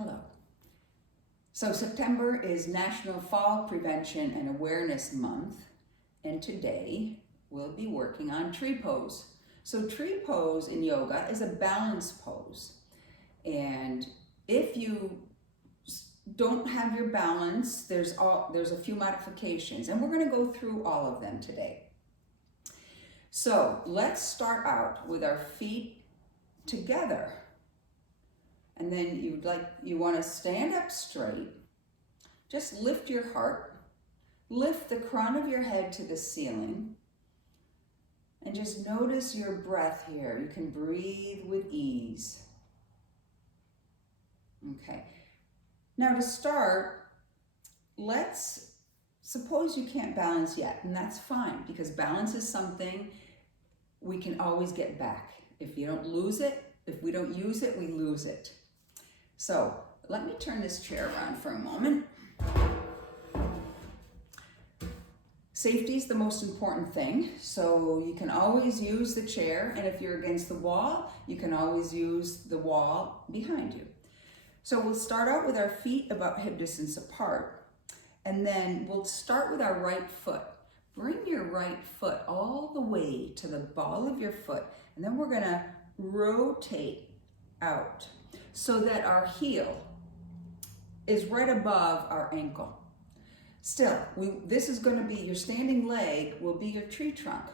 Hello. So September is National Fall Prevention and Awareness Month, and today we'll be working on tree pose. So tree pose in yoga is a balance pose, and if you don't have your balance, there's a few modifications, and we're going to go through all of them today. So let's start out with our feet together. And then you want to stand up straight. Just lift your heart. Lift the crown of your head to the ceiling. And just notice your breath here. You can breathe with ease. Okay. Now to start, let's suppose you can't balance yet, and that's fine, because balance is something we can always get back. If you don't lose it, if we don't use it, we lose it. So let me turn this chair around for a moment. Safety is the most important thing, so you can always use the chair, and if you're against the wall, you can always use the wall behind you. So we'll start out with our feet about hip distance apart, and then we'll start with our right foot. Bring your right foot all the way to the ball of your foot, and then we're gonna rotate out so that our heel is right above our ankle. Still, this is going to be your standing leg, will be your tree trunk.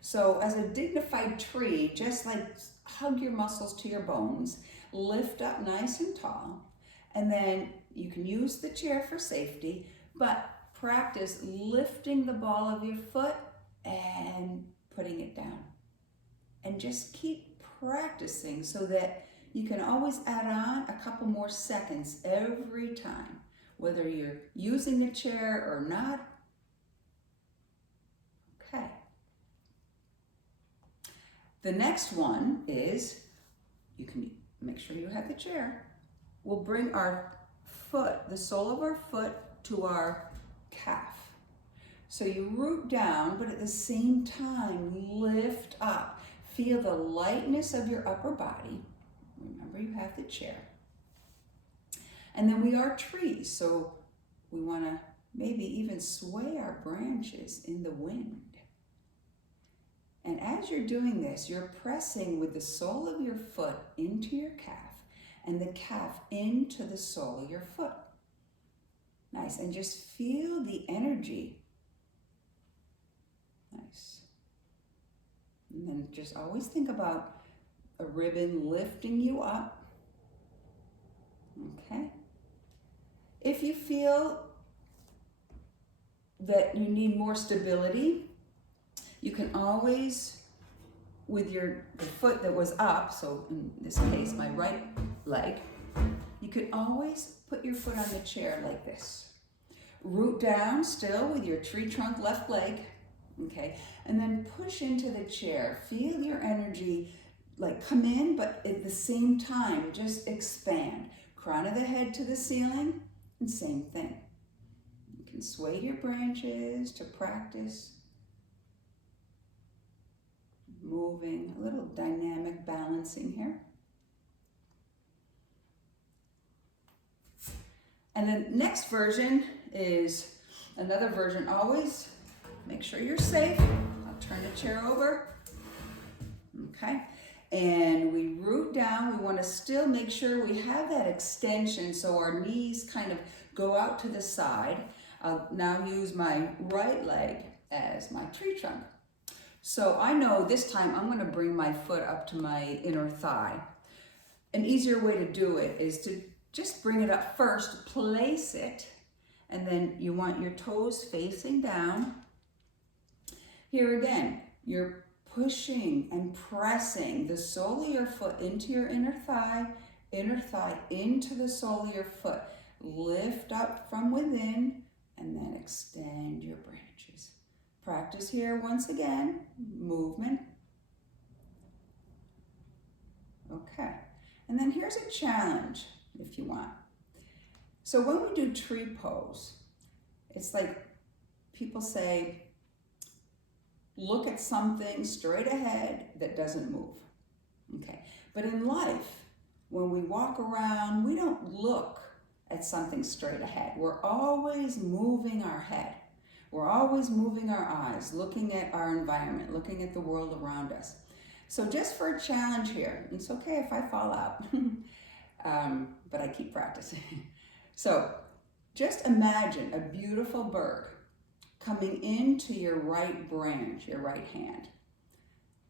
So as a dignified tree, just like hug your muscles to your bones, lift up nice and tall, and then you can use the chair for safety, but practice lifting the ball of your foot and putting it down. And just keep practicing so that you can always add on a couple more seconds every time, whether you're using the chair or not. Okay. The next one is, you can make sure you have the chair. We'll bring our foot, the sole of our foot, to our calf. So you root down, but at the same time, lift up. Feel the lightness of your upper body. Remember, you have the chair. And then we are trees, so we want to maybe even sway our branches in the wind. And as you're doing this, you're pressing with the sole of your foot into your calf and the calf into the sole of your foot. Nice, and just feel the energy. Nice. And then just always think about a ribbon lifting you up. Okay. If you feel that you need more stability, you can always, with the foot that was up, so in this case, my right leg, you can always put your foot on the chair like this. Root down still with your tree trunk left leg, okay, and then push into the chair. Feel your energy like come in, but at the same time, just expand. Crown of the head to the ceiling, and same thing. You can sway your branches to practice moving, a little dynamic balancing here. And the next version is another version. Always make sure you're safe. I'll turn the chair over. Okay. And we root down. We want to still make sure we have that extension so our knees kind of go out to the side. I'll now use my right leg as my tree trunk. So I know this time I'm going to bring my foot up to my inner thigh. An easier way to do it is to just bring it up first, place it, and then you want your toes facing down. Here again, you're pushing and pressing the sole of your foot into your inner thigh into the sole of your foot. Lift up from within and then extend your branches. Practice here once again, movement. Okay, and then here's a challenge if you want. So when we do tree pose, it's like people say, look at something straight ahead that doesn't move. Okay, but in life, When we walk around, we don't look at something straight ahead. We're always moving our head. We're always moving our eyes, looking at our environment, looking at the world around us. So just for a challenge here, it's okay if I fall out, but I keep practicing. So just imagine a beautiful bird coming into your right branch, your right hand.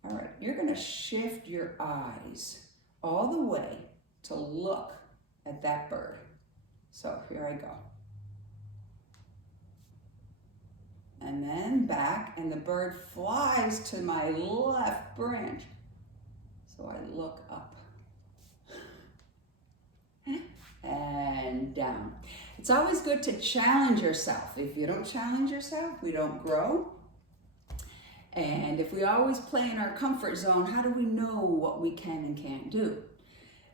All right, you're gonna shift your eyes all the way to look at that bird. So here I go. And then back, and the bird flies to my left branch. So I look up and down. It's always good to challenge yourself. If you don't challenge yourself, we don't grow. And if we always play in our comfort zone, how do we know what we can and can't do?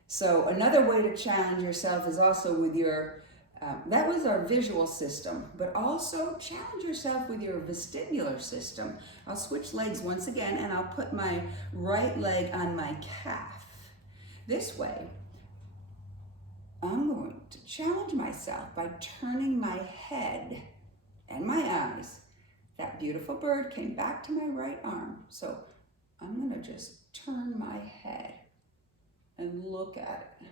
So another way to challenge yourself is also with your, that was our visual system, but also challenge yourself with your vestibular system. I'll switch legs once again, and I'll put my right leg on my calf. This way, I'm going to challenge myself by turning my head and my eyes. That beautiful bird came back to my right arm, so I'm gonna just turn my head and look at it.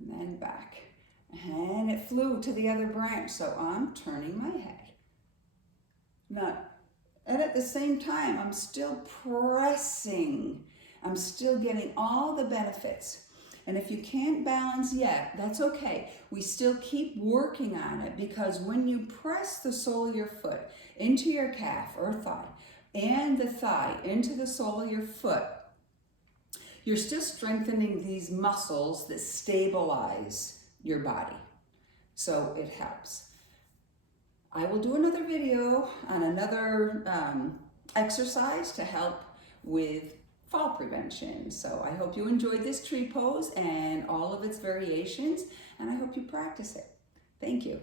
And then back. And it flew to the other branch, so I'm turning my head. Now, and at the same time, I'm still pressing. I'm still getting all the benefits. And if you can't balance yet, that's okay. We still keep working on it, because when you press the sole of your foot into your calf or thigh, and the thigh into the sole of your foot, you're still strengthening these muscles that stabilize your body. So it helps. I will do another video on another exercise to help with fall prevention. So I hope you enjoyed this tree pose and all of its variations, and I hope you practice it. Thank you.